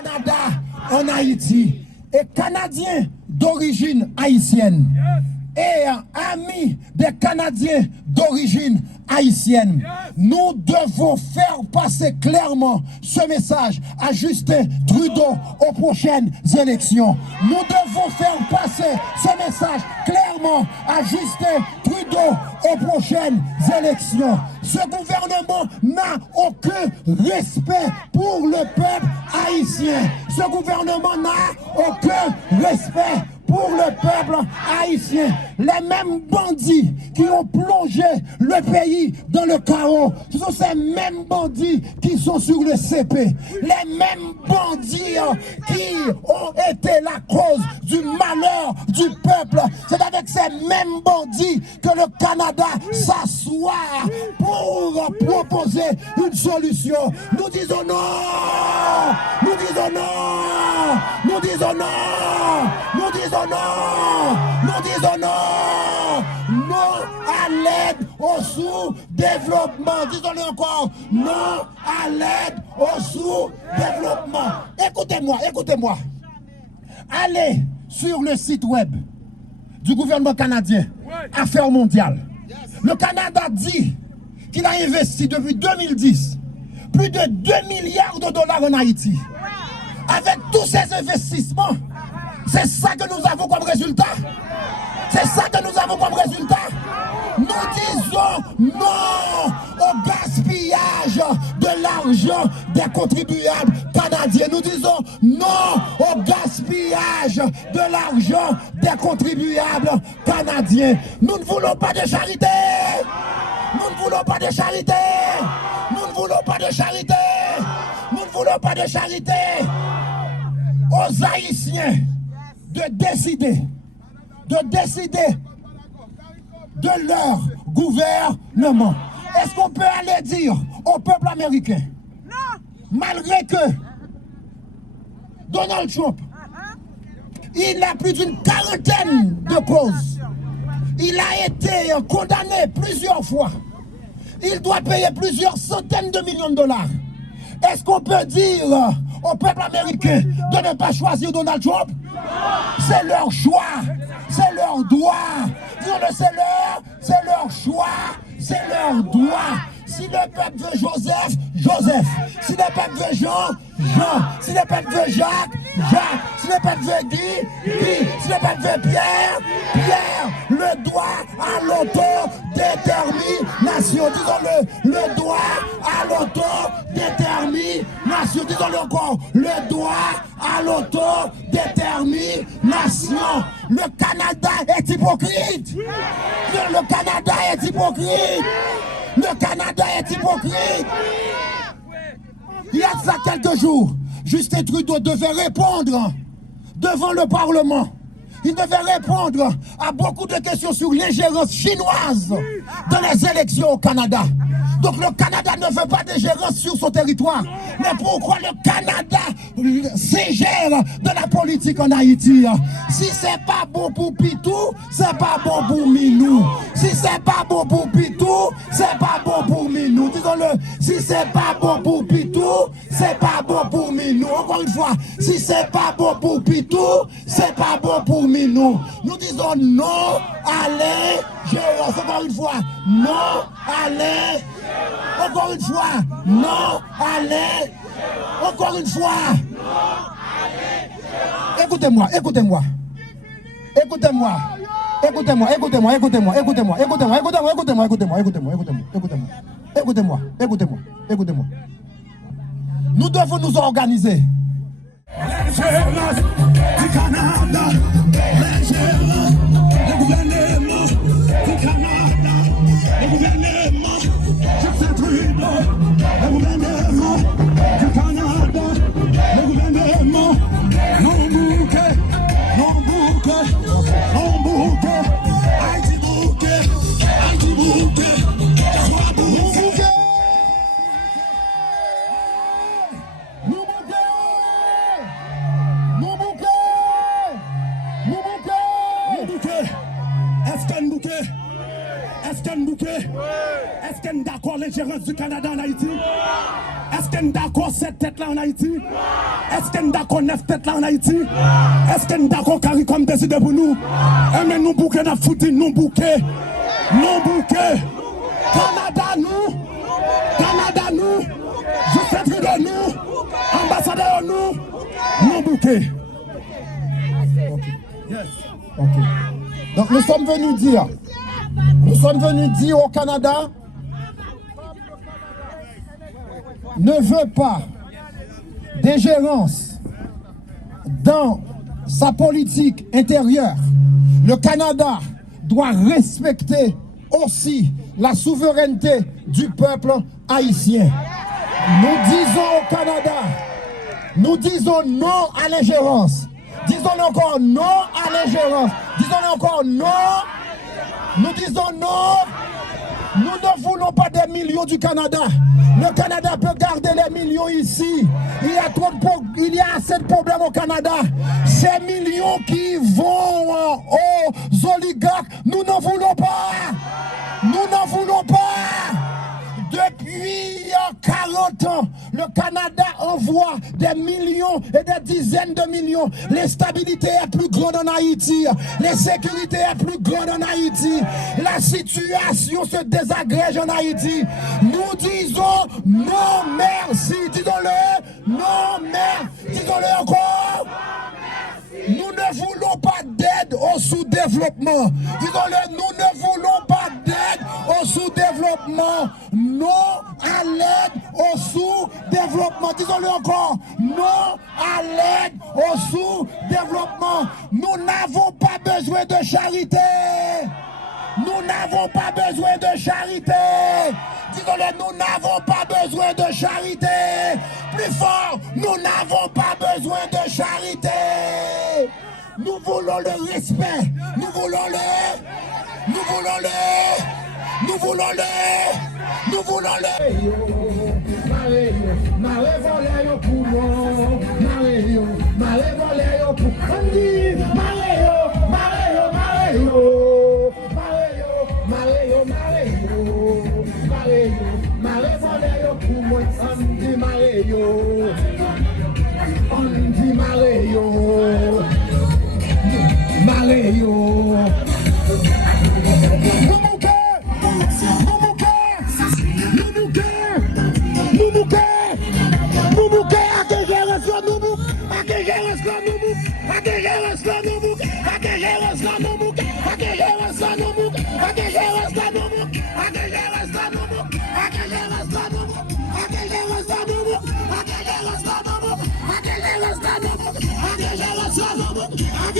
Canada en Haïti et Canadiens d'origine haïtienne et amis des Canadiens d'origine haïtienne, nous devons faire passer clairement ce message à Justin Trudeau aux prochaines élections. Nous devons faire passer ce message clairement à Justin Trudeau aux prochaines élections. Ce gouvernement n'a aucun respect pour le peuple haïtien. Ce gouvernement n'a aucun respect pour le peuple haïtien. Les mêmes bandits qui ont plongé le pays dans le chaos, ce sont ces mêmes bandits qui sont sur le CP. Les mêmes bandits qui ont été la cause du malheur du peuple. C'est avec ces mêmes bandits que le Canada s'assoit pour proposer une solution. Nous disons non! Nous disons non! Nous disons non! Nous disons non! Nous disons non! Non à l'aide au sous-développement. Disons-le encore. Non à l'aide au sous-développement. Écoutez-moi, écoutez-moi. Allez sur le site web du gouvernement canadien, Affaires mondiales. Le Canada dit qu'il a investi depuis 2010 plus de 2 milliards de dollars en Haïti. Avec tous ces investissements, c'est ça que nous avons comme résultat. C'est ça que nous avons comme résultat. Nous disons non au gaspillage de l'argent des contribuables canadiens. Nous disons non au gaspillage de l'argent des contribuables canadiens. Nous ne voulons pas de charité. Nous ne voulons pas de charité. Nous ne voulons pas de charité. Nous ne voulons pas de charité. Aux Haïtiens de décider de leur gouvernement. Est-ce qu'on peut aller dire au peuple américain, malgré que Donald Trump, il a plus d'une quarantaine de causes. Il a été condamné plusieurs fois. Il doit payer plusieurs centaines de millions de dollars. Est-ce qu'on peut dire au peuple américain de ne pas choisir Donald Trump? C'est leur choix, c'est leur droit. Disons-le, c'est leur choix, c'est leur droit. Si le peuple veut Joseph, Joseph. Si le peuple veut Jean, Jean. Si le peuple veut Jacques, Jacques. Si le peuple veut Guy, Guy. Si le peuple veut Pierre, Pierre. Le droit à l'autodétermination. Disons-le, le droit à l'autodétermination. Disons-le encore, le droit à l'autodétermination. Le Canada est hypocrite. Le Canada est hypocrite. Le Canada est hypocrite. Il y a de ça quelques jours, Justin Trudeau devait répondre devant le Parlement. Il devait répondre à beaucoup de questions sur l'ingérence chinoise dans les élections au Canada. Donc le Canada ne veut pas d'ingérence sur son territoire. Mais pourquoi le Canada s'ingère de la politique en Haïti? Si c'est pas bon pour Pitou, c'est pas bon pour Minou. Si c'est pas bon pour Pitou, c'est pas bon pour Minou. Disons-le, si c'est pas bon pour Pitou, c'est pas bon pour Minou. Encore une fois, si c'est pas bon pour Pitou, c'est pas bon pour Minou. Nous disons non à l'ingérence. Encore une fois, non à l'ingérence. Encore une fois, non allez. Encore une fois. Écoutez-moi, écoutez-moi. Écoutez-moi. Écoutez-moi, écoutez-moi, écoutez-moi, écoutez-moi, écoutez-moi, écoutez-moi, écoutez-moi, écoutez-moi, écoutez-moi, écoutez-moi, écoutez-moi, écoutez-moi, écoutez-moi. Nous devons nous organiser. L'ingérence du Canada, l'ingérence du gouvernement du Canada, le gouvernement Justin Trudeau, le gouvernement du Canada, le gouvernement non bouquet, non bouquet, non bouquet, Haïti bouquet, Haïti bouquet, soit bouquet. Est-ce qu'on est d'accord l'ingérence du Canada en Haïti? Est-ce qu'on est d'accord cette tête là en Haïti? Est-ce qu'on est d'accord 9 têtes là en Haïti? Est-ce qu'on est d'accord CARICOM décide pour nous? Et mais nous bouquets, nous foutu, nous bouquets. Nous bouquets. Canada nous. Canada nous. Justin Trudeau nous. Ambassadeur nous. Nous bouquets. Ok. Yes. Ok. Donc nous sommes venus dire au Canada ne veut pas d'ingérence dans sa politique intérieure. Le Canada doit respecter aussi la souveraineté du peuple haïtien. Nous disons au Canada, nous disons non à l'ingérence. Disons encore non à l'ingérence. Disons encore non. Nous disons non. Nous ne voulons pas des millions du Canada. Le Canada peut garder les millions ici. Il y a assez de problèmes au Canada. Ces millions qui vont aux oligarques, nous n'en voulons pas. Nous n'en voulons pas. Depuis 40 ans, le Canada envoie des millions et des dizaines de millions. L'instabilité est plus grande en Haïti. L'insécurité est plus grande en Haïti. La situation se désagrège en Haïti. Nous disons non merci. Disons-le, non merci. Disons-le encore. Nous ne voulons pas d'aide au sous-développement. Disons-le, nous ne voulons pas d'aide au sous-développement. Non à l'aide au sous-développement. Disons-le encore. Non à l'aide au sous-développement. Nous n'avons pas besoin de charité. Nous n'avons pas besoin de charité. Disons-le, nous n'avons pas besoin de charité. Plus fort, nous n'avons pas besoin de charité. Nous voulons le respect. Nous voulons le. Nous voulons le. Nous voulons le. Nous voulons le. Ma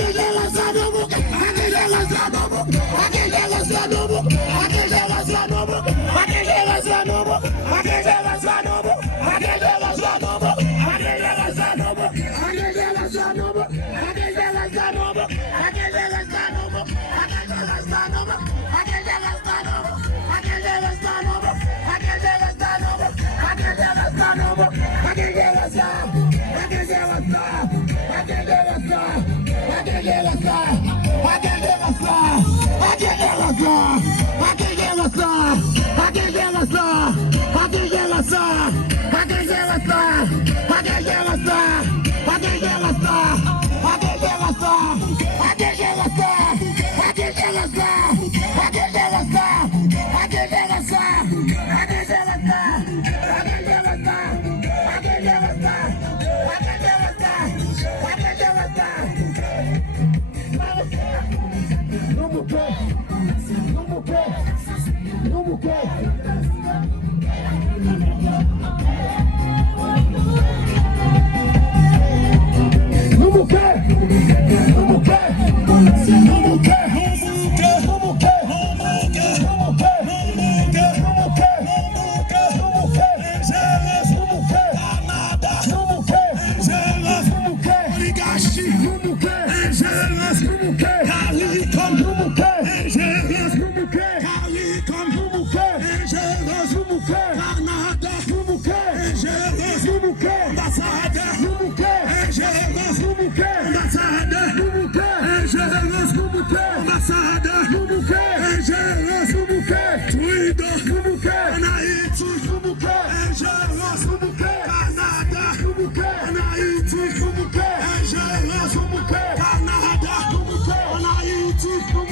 I